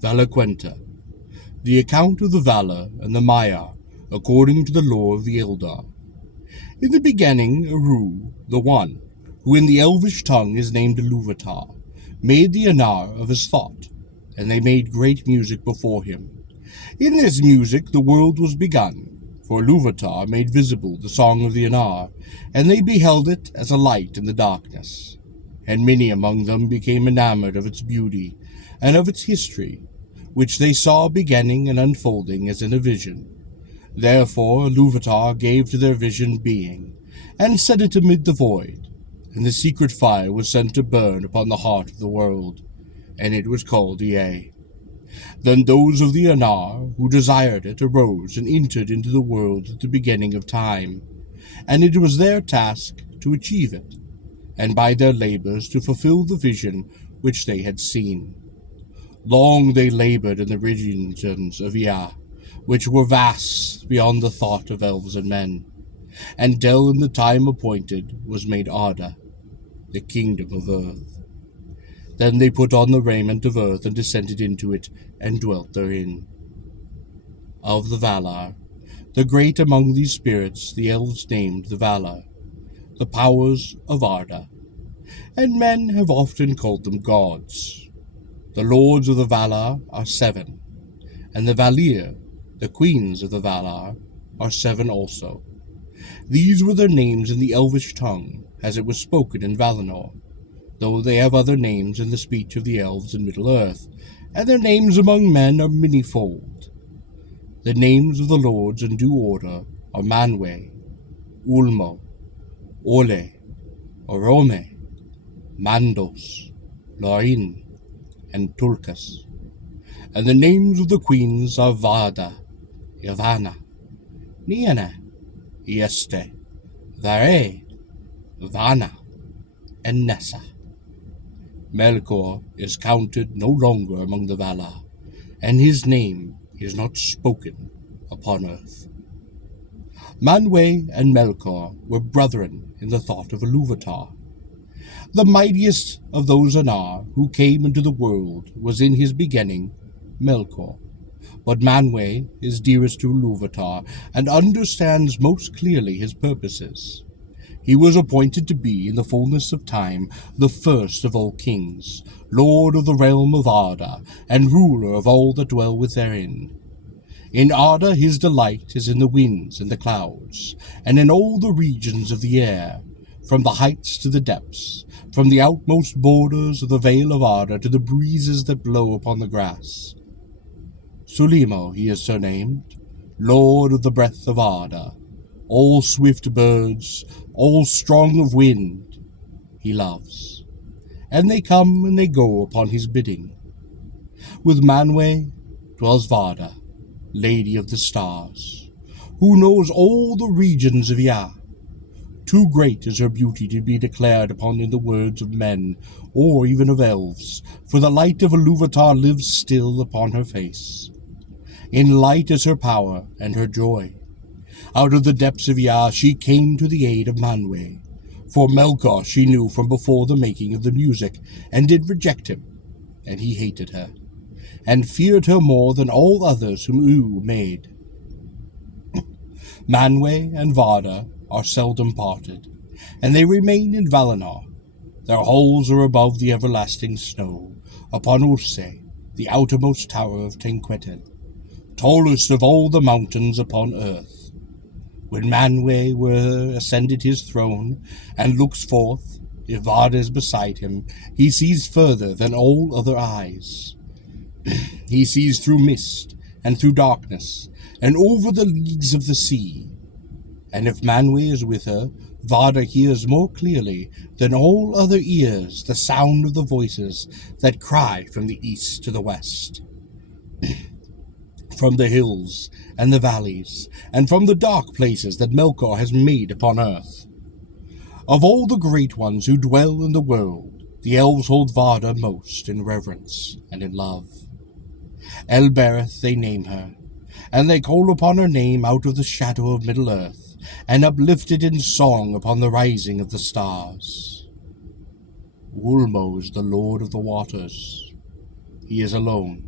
Valaquenta, the account of the Valar and the Maiar, according to the lore of the Eldar. In the beginning, Eru, the One, who in the Elvish tongue is named Ilúvatar, made the Anar of his thought, and they made great music before him. In this music the world was begun, for Ilúvatar made visible the song of the Anar, and they beheld it as a light in the darkness. And many among them became enamored of its beauty, and of its history, which they saw beginning and unfolding as in a vision. Therefore Ilúvatar gave to their vision being, and set it amid the void, and the secret fire was sent to burn upon the heart of the world, and it was called Ea. Then those of the Anar who desired it arose and entered into the world at the beginning of time, and it was their task to achieve it, and by their labors to fulfill the vision which they had seen. Long they labored in the regions of Ea, which were vast beyond the thought of elves and men, and Del in the time appointed was made Arda, the kingdom of earth. Then they put on the raiment of earth and descended into it, and dwelt therein. Of the Valar, the great among these spirits the elves named the Valar, the powers of Arda, and men have often called them gods. The lords of the Valar are 7, and the Valir, the queens of the Valar, are 7 also. These were their names in the Elvish tongue, as it was spoken in Valinor, though they have other names in the speech of the elves in Middle-earth, and their names among men are many-fold. The names of the lords in due order are Manwë, Ulmo, Ole, Orome, Mandos, Lorin, and Tulkas. And the names of the queens are Vada, Yavanna, Niana, Ieste, Vare, Vana, and Nessa. Melkor is counted no longer among the Valar, and his name is not spoken upon earth. Manwë and Melkor were brethren in the thought of Ilúvatar. The mightiest of those Anar who came into the world was in his beginning Melkor, but Manwë is dearest to Ilúvatar and understands most clearly his purposes. He was appointed to be, in the fullness of time, the first of all kings, lord of the realm of Arda, and ruler of all that dwell therein. In Arda his delight is in the winds and the clouds, and in all the regions of the air, from the heights to the depths, from the outmost borders of the vale of Arda to the breezes that blow upon the grass. Sulimo he is surnamed, lord of the breath of Arda. All swift birds, all strong of wind, he loves, and they come and they go upon his bidding. With Manwë dwells Vada, lady of the stars, who knows all the regions of Ea. Too great is her beauty to be declared upon in the words of men, or even of elves, for the light of Ilúvatar lives still upon her face. In light is her power and her joy. Out of the depths of Ea she came to the aid of Manwë, for Melkor she knew from before the making of the music, and did reject him, and he hated her, and feared her more than all others whom U made. Manwë and Vada are seldom parted, and they remain in Valinor. Their halls are above the everlasting snow, upon Urse, the outermost tower of Tenquetel, tallest of all the mountains upon earth. When Manwë were ascended his throne, and looks forth, if Vada is beside him, he sees further than all other eyes. He sees through mist, and through darkness, and over the leagues of the sea. And if Manwë is with her, Vada hears more clearly than all other ears the sound of the voices that cry from the east to the west. From the hills and the valleys, and from the dark places that Melkor has made upon earth. Of all the great ones who dwell in the world, the elves hold Vada most in reverence and in love. Elbereth they name her, and they call upon her name out of the shadow of Middle-earth, and uplift it in song upon the rising of the stars. Ulmo is the lord of the waters. He is alone,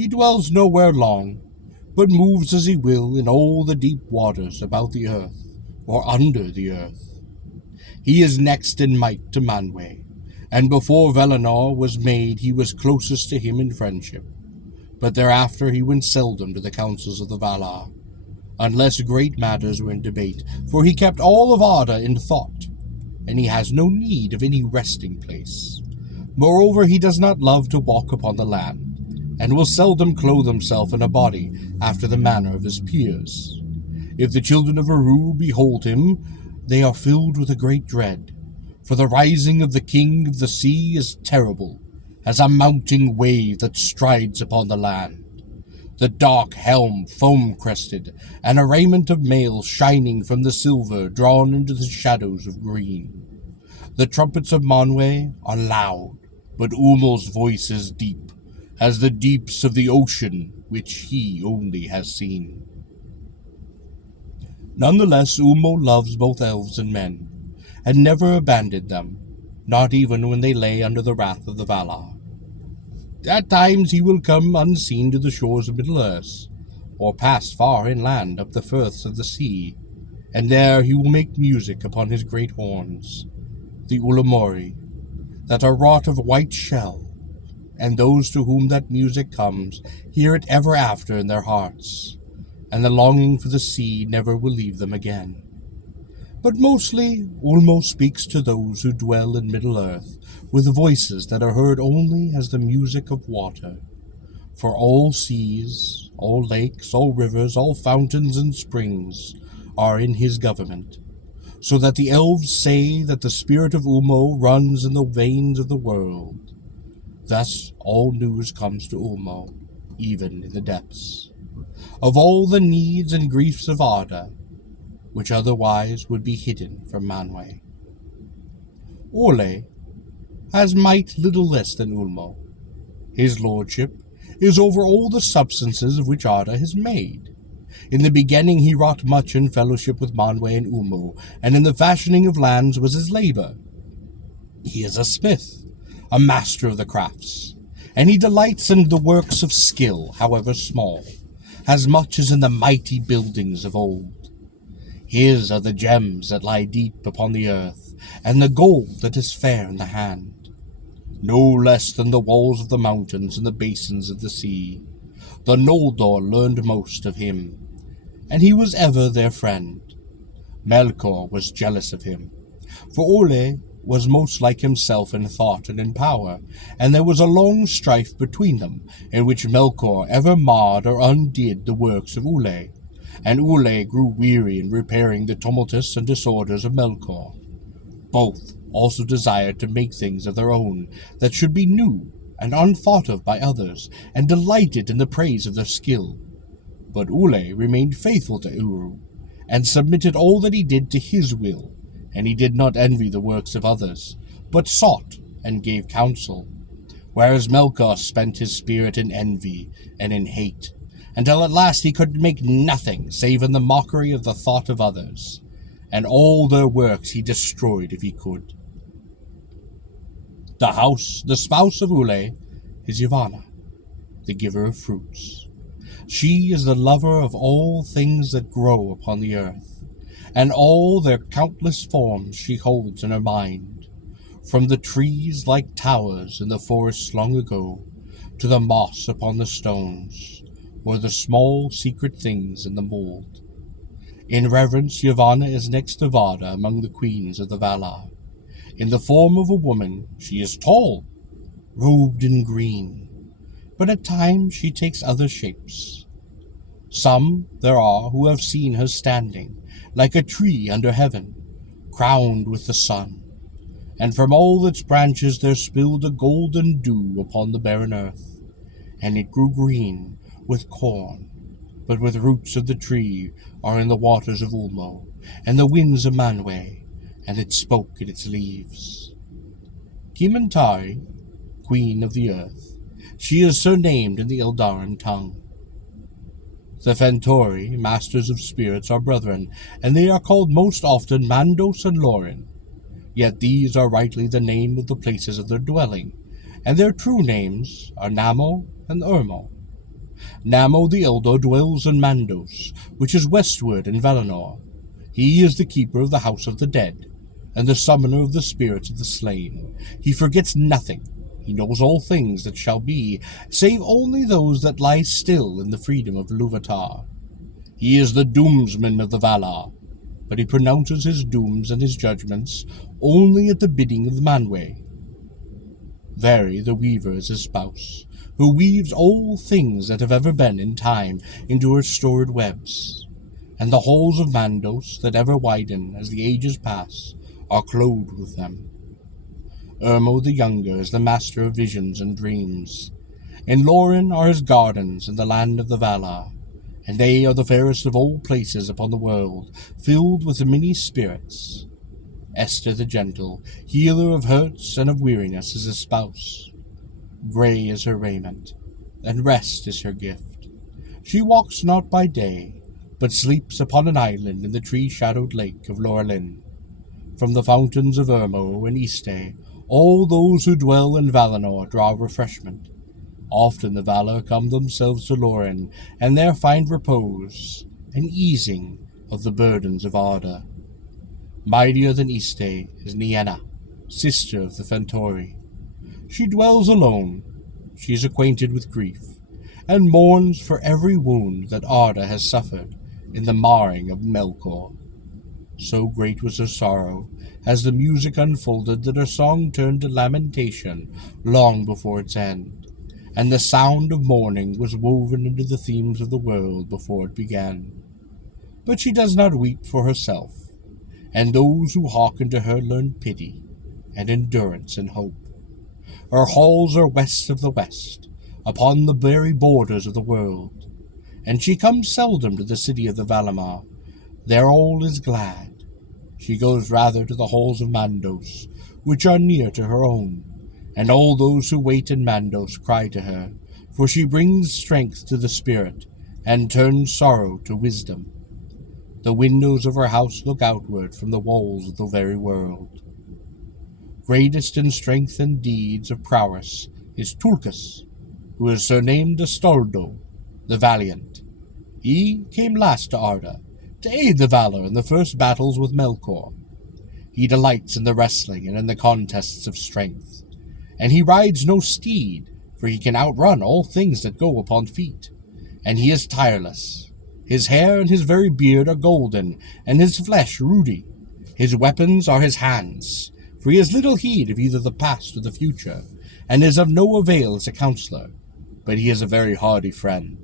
He dwells nowhere long, but moves as he will in all the deep waters about the earth, or under the earth. He is next in might to Manwë, and before Valinor was made he was closest to him in friendship, but thereafter he went seldom to the councils of the Valar, unless great matters were in debate, for he kept all of Arda in thought, and he has no need of any resting place. Moreover, he does not love to walk upon the land, and will seldom clothe himself in a body after the manner of his peers. If the children of Eru behold him, they are filled with a great dread, for the rising of the king of the sea is terrible, as a mounting wave that strides upon the land. The dark helm foam-crested, and a raiment of mail shining from the silver drawn into the shadows of green. The trumpets of Manwë are loud, but Ulmo's voice is deep, as the deeps of the ocean which he only has seen. Nonetheless, Ulmo loves both elves and men, and never abandoned them, not even when they lay under the wrath of the Valar. At times he will come unseen to the shores of Middle-earth, or pass far inland up the firths of the sea, and there he will make music upon his great horns, the Ulamori, that are wrought of white shell, and those to whom that music comes hear it ever after in their hearts, and the longing for the sea never will leave them again. But mostly Ulmo speaks to those who dwell in Middle-earth with voices that are heard only as the music of water. For all seas, all lakes, all rivers, all fountains and springs are in his government, so that the elves say that the spirit of Ulmo runs in the veins of the world. Thus all news comes to Ulmo, even in the depths, of all the needs and griefs of Arda, which otherwise would be hidden from Manwë. Orlé has might little less than Ulmo. His lordship is over all the substances of which Arda is made. In the beginning he wrought much in fellowship with Manwë and Ulmo, and in the fashioning of lands was his labor. He is a smith, a master of the crafts, and he delights in the works of skill, however small, as much as in the mighty buildings of old. His are the gems that lie deep upon the earth, and the gold that is fair in the hand, no less than the walls of the mountains and the basins of the sea. The Noldor learned most of him, and he was ever their friend. Melkor was jealous of him, for Orlé was most like himself in thought and in power, and there was a long strife between them, in which Melkor ever marred or undid the works of Orlé, and Orlé grew weary in repairing the tumultus and disorders of Melkor. Both also desired to make things of their own that should be new and unthought of by others, and delighted in the praise of their skill. But Orlé remained faithful to Eru, and submitted all that he did to his will, and he did not envy the works of others, but sought and gave counsel, whereas Melkor spent his spirit in envy and in hate, until at last he could make nothing save in the mockery of the thought of others, and all their works he destroyed if he could. The spouse of Orlé, is Yavanna, the giver of fruits. She is the lover of all things that grow upon the earth, and all their countless forms she holds in her mind, from the trees like towers in the forests long ago, to the moss upon the stones, or the small secret things in the mold. In reverence, Yavanna is next to Varda among the queens of the Valar. In the form of a woman, she is tall, robed in green, but at times she takes other shapes. Some there are who have seen her standing, like a tree under heaven, crowned with the sun, and from all its branches there spilled a golden dew upon the barren earth, and it grew green with corn, but with roots of the tree are in the waters of Ulmo, and the winds of Manwë, and it spoke in its leaves. Kimantari, queen of the earth, she is surnamed in the Eldarin tongue. The Fentori, masters of spirits, are brethren, and they are called most often Mandos and Lorin. Yet these are rightly the name of the places of their dwelling, and their true names are Namo and Urmo. Namo the Elder dwells in Mandos, which is westward in Valinor. He is the keeper of the house of the dead, and the summoner of the spirits of the slain. He forgets nothing. He knows all things that shall be, save only those that lie still in the freedom of Luvatar. He is the doomsman of the Valar, but he pronounces his dooms and his judgments only at the bidding of the Manwë. Veri the Weaver is his spouse, who weaves all things that have ever been in time into her stored webs, and the halls of Mandos that ever widen as the ages pass are clothed with them. Ermo the Younger is the master of visions and dreams. In Loren are his gardens in the land of the Valar, and they are the fairest of all places upon the world, filled with the many spirits. Esther the Gentle, healer of hurts and of weariness, is his spouse. Grey is her raiment, and rest is her gift. She walks not by day, but sleeps upon an island in the tree-shadowed lake of Lorelin. From the fountains of Ermo and Iste, all those who dwell in Valinor draw refreshment. Often the Valar come themselves to Loren, and there find repose, and easing of the burdens of Arda. Mightier than Iste is Nienna, sister of the Fentori. She dwells alone. She is acquainted with grief, and mourns for every wound that Arda has suffered in the marring of Melkor. So great was her sorrow, as the music unfolded, that her song turned to lamentation long before its end, and the sound of mourning was woven into the themes of the world before it began. But she does not weep for herself, and those who hearken to her learn pity, and endurance, and hope. Her halls are west of the west, upon the very borders of the world, and she comes seldom to the city of the Valimar. There all is glad. She goes rather to the halls of Mandos, which are near to her own, and all those who wait in Mandos cry to her, for she brings strength to the spirit, and turns sorrow to wisdom. The windows of her house look outward from the walls of the very world. Greatest in strength and deeds of prowess is Tulkas, who is surnamed Astoldo, the Valiant. He came last to Arda, to aid the Valar in the first battles with Melkor. He delights in the wrestling and in the contests of strength, and he rides no steed, for he can outrun all things that go upon feet, and he is tireless. His hair and his very beard are golden, and his flesh ruddy. His weapons are his hands, for he has little heed of either the past or the future, and is of no avail as a counselor, but he is a very hardy friend.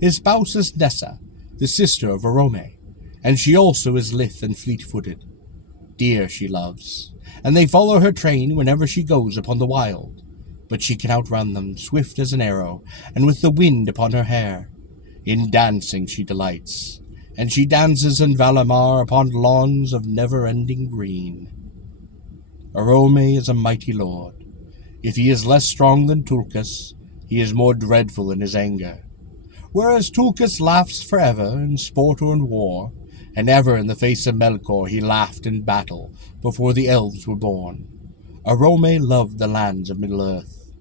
His spouse is Nessa, the sister of Arome, and she also is lithe and fleet-footed. Deer she loves, and they follow her train whenever she goes upon the wild, but she can outrun them, swift as an arrow, and with the wind upon her hair. In dancing she delights, and she dances in Valimar upon lawns of never-ending green. Arome is a mighty lord. If he is less strong than Tulkas, he is more dreadful in his anger. Whereas Tulkas laughs forever in sport or in war, and ever in the face of Melkor he laughed in battle before the elves were born. Arome loved the lands of Middle-earth,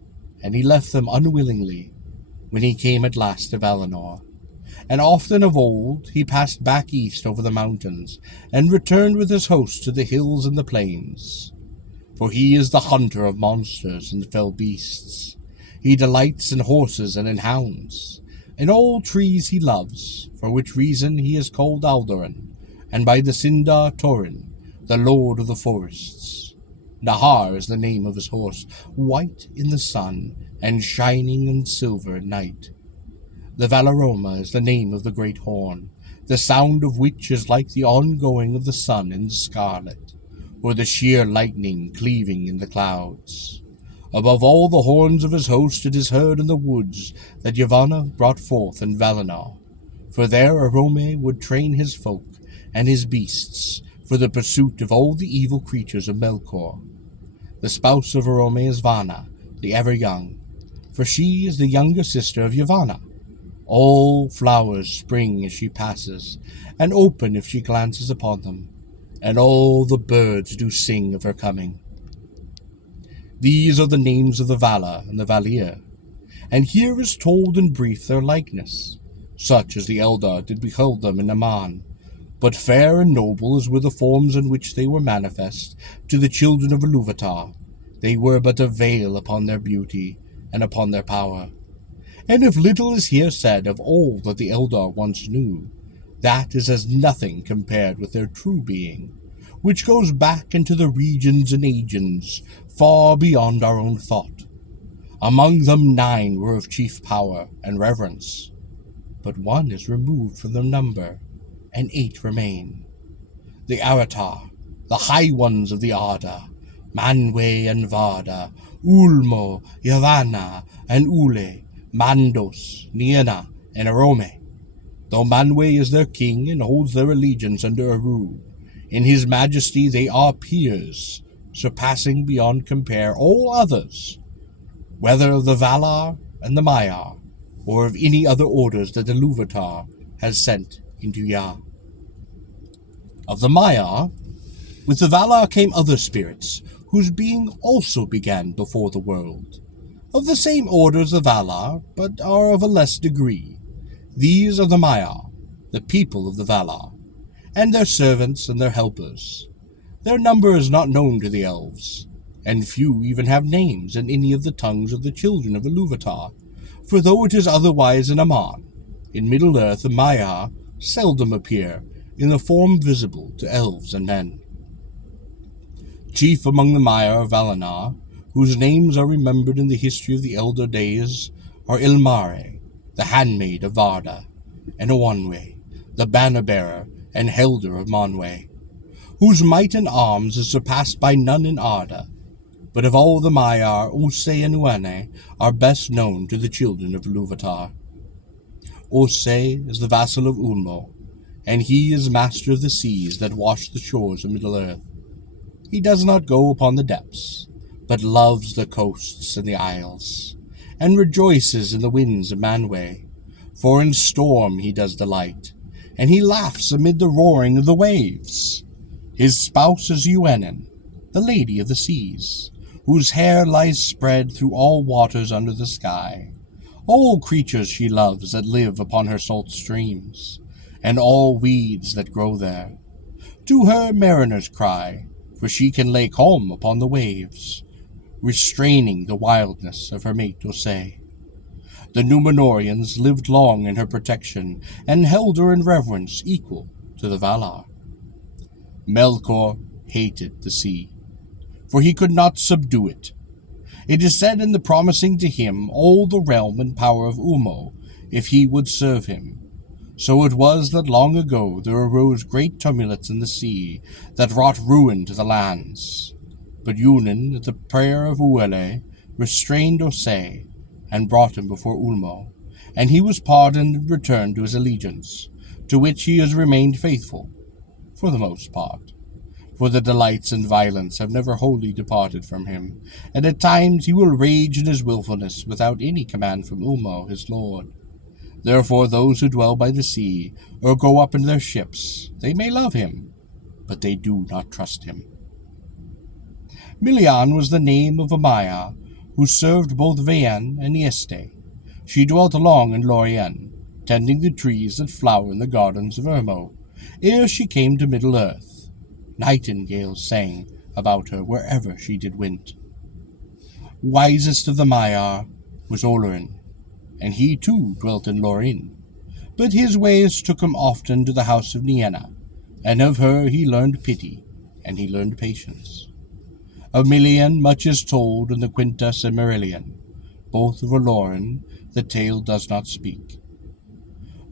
and he left them unwillingly when he came at last to Valinor. And often of old he passed back east over the mountains, and returned with his host to the hills and the plains. For he is the hunter of monsters and fell beasts. He delights in horses and in hounds. In all trees he loves, for which reason he is called Aldurin, and by the Sindar Torin, the lord of the forests. Nahar is the name of his horse, white in the sun, and shining in silver at night. The Valaroma is the name of the great horn, the sound of which is like the ongoing of the sun in scarlet, or the sheer lightning cleaving in the clouds. Above all the horns of his host it is heard in the woods that Yavanna brought forth in Valinor, for there Arome would train his folk and his beasts for the pursuit of all the evil creatures of Melkor. The spouse of Arome is Vana, the ever-young, for she is the younger sister of Yavanna. All flowers spring as she passes, and open if she glances upon them, and all the birds do sing of her coming. These are the names of the Valar and the Valir, and here is told in brief their likeness, such as the Eldar did behold them in Aman. But fair and noble as were the forms in which they were manifest to the children of Ilúvatar, they were but a veil upon their beauty and upon their power. And if little is here said of all that the Eldar once knew, that is as nothing compared with their true being, which goes back into the regions and aeons far beyond our own thought. Among them 9 were of chief power and reverence, but 1 is removed from their number, and 8 remain. The Aratar, the high ones of the Arda, Manwë and Varda, Ulmo, Yavanna, and Ule, Mandos, Niena, and Arome. Though Manwë is their king and holds their allegiance under Eru, in his majesty they are peers, surpassing beyond compare all others, whether of the Valar and the Maiar, or of any other orders that Ilúvatar has sent into Ya. Of the Maiar, with the Valar came other spirits, whose being also began before the world. Of the same order as the Valar, but are of a less degree. These are the Maiar, the people of the Valar, and their servants and their helpers. Their number is not known to the elves, and few even have names in any of the tongues of the children of Ilúvatar, for though it is otherwise in Aman, in Middle-earth the Maiar seldom appear in the form visible to elves and men. Chief among the Maiar of Valanar, whose names are remembered in the history of the elder days, are Ilmare, the handmaid of Varda, and Oanwe, the banner-bearer and helder of Manwë, whose might in arms is surpassed by none in Arda. But of all the Maiar, Ose and Uane are best known to the children of Ilúvatar. Ose is the vassal of Ulmo, and he is master of the seas that wash the shores of Middle-earth. He does not go upon the depths, but loves the coasts and the isles, and rejoices in the winds of Manwë, for in storm he does delight, and he laughs amid the roaring of the waves. His spouse is Uenen, the lady of the seas, whose hair lies spread through all waters under the sky. All creatures she loves that live upon her salt streams, and all weeds that grow there. To her mariners cry, for she can lay calm upon the waves, restraining the wildness of her mate Ose. The Númenóreans lived long in her protection, and held her in reverence equal to the Valar. Melkor hated the sea, for he could not subdue it. It is said in the promising to him all the realm and power of Ulmo, if he would serve him. So it was that long ago there arose great tumults in the sea, that wrought ruin to the lands. But Unen, at the prayer of Uele, restrained Ose, and brought him before Ulmo, and he was pardoned and returned to his allegiance, to which he has remained faithful, for the most part. For the delights and violence have never wholly departed from him, and at times he will rage in his wilfulness without any command from Ulmo, his lord. Therefore those who dwell by the sea, or go up in their ships, they may love him, but they do not trust him. Milian was the name of a Maiar, who served both Vean and Ieste. She dwelt long in Lorien, tending the trees that flower in the gardens of Urmo, ere she came to Middle-earth. Nightingales sang about her wherever she did wint. Wisest of the Maiar was Olorin, and he too dwelt in Lorien, but his ways took him often to the house of Niena, and of her he learned pity, and he learned patience. Of Milian much is told in the Quinta Silmarillion, both of Olorin the tale does not speak.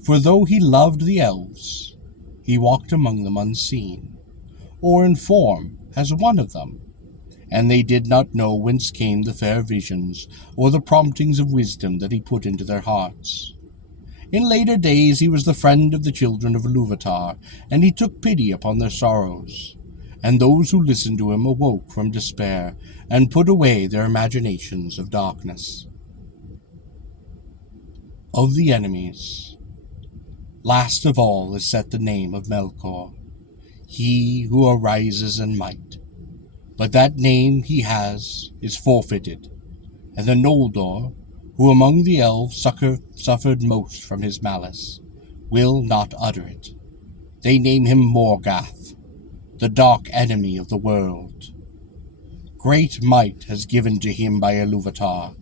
For though he loved the elves, he walked among them unseen, or in form as one of them, and they did not know whence came the fair visions or the promptings of wisdom that he put into their hearts. In later days he was the friend of the children of Ilúvatar, and he took pity upon their sorrows, and those who listened to him awoke from despair, and put away their imaginations of darkness. Of the enemies, last of all is set the name of Melkor, he who arises in might. But that name he has is forfeited, and the Noldor, who among the elves suffered most from his malice, will not utter it. They name him Morgoth, the dark enemy of the world. Great might has given to him by Ilúvatar,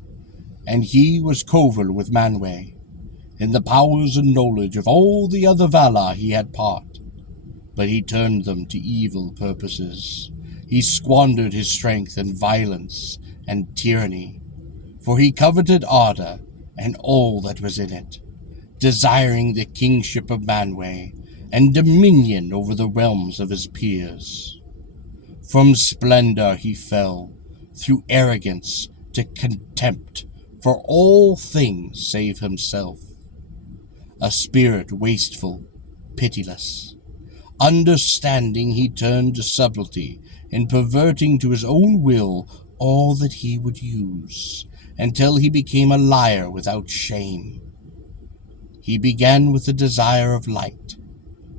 and he was coeval with Manwë, in the powers and knowledge of all the other Valar he had part, but he turned them to evil purposes. He squandered his strength in violence and tyranny, for he coveted Arda and all that was in it, desiring the kingship of Manwë and dominion over the realms of his peers. From splendor he fell, through arrogance to contempt for all things save himself. A spirit wasteful, pitiless. Understanding, he turned to subtlety in perverting to his own will all that he would use, until he became a liar without shame. He began with the desire of light,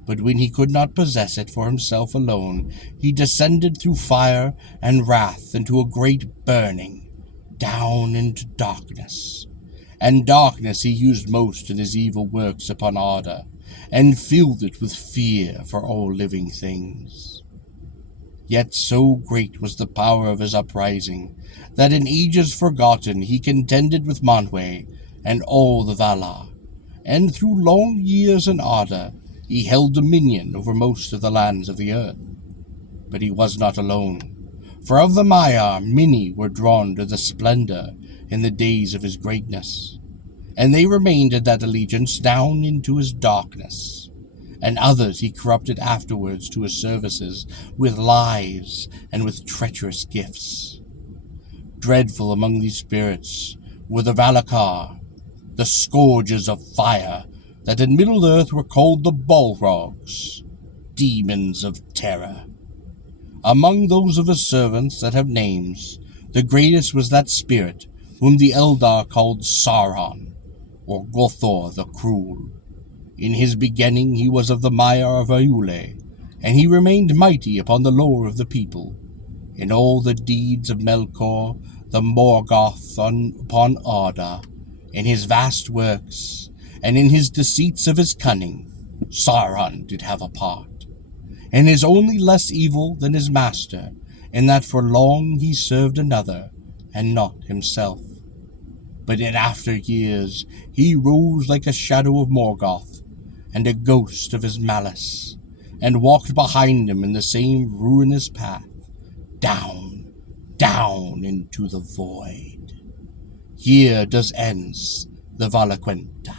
but when he could not possess it for himself alone, he descended through fire and wrath into a great burning, down into darkness. And darkness he used most in his evil works upon Arda, and filled it with fear for all living things. Yet so great was the power of his uprising, that in ages forgotten he contended with Manwë and all the Valar, and through long years in Arda he held dominion over most of the lands of the earth. But he was not alone, for of the Maiar many were drawn to the splendor in the days of his greatness, and they remained in that allegiance down into his darkness, and others he corrupted afterwards to his services with lies and with treacherous gifts. Dreadful among these spirits were the Valaquenta, the scourges of fire, that in Middle-earth were called the Balrogs, demons of terror. Among those of his servants that have names, the greatest was that spirit whom the Eldar called Sauron, or Gothor the Cruel. In his beginning he was of the Maiar of Aiule, and he remained mighty upon the lore of the people. In all the deeds of Melkor, the Morgoth upon Arda, in his vast works, and in his deceits of his cunning, Sauron did have a part, and is only less evil than his master, in that for long he served another, and not himself. But in after years he rose like a shadow of Morgoth, and a ghost of his malice, and walked behind him in the same ruinous path, down, down into the void. Here does ends the Valaquenta.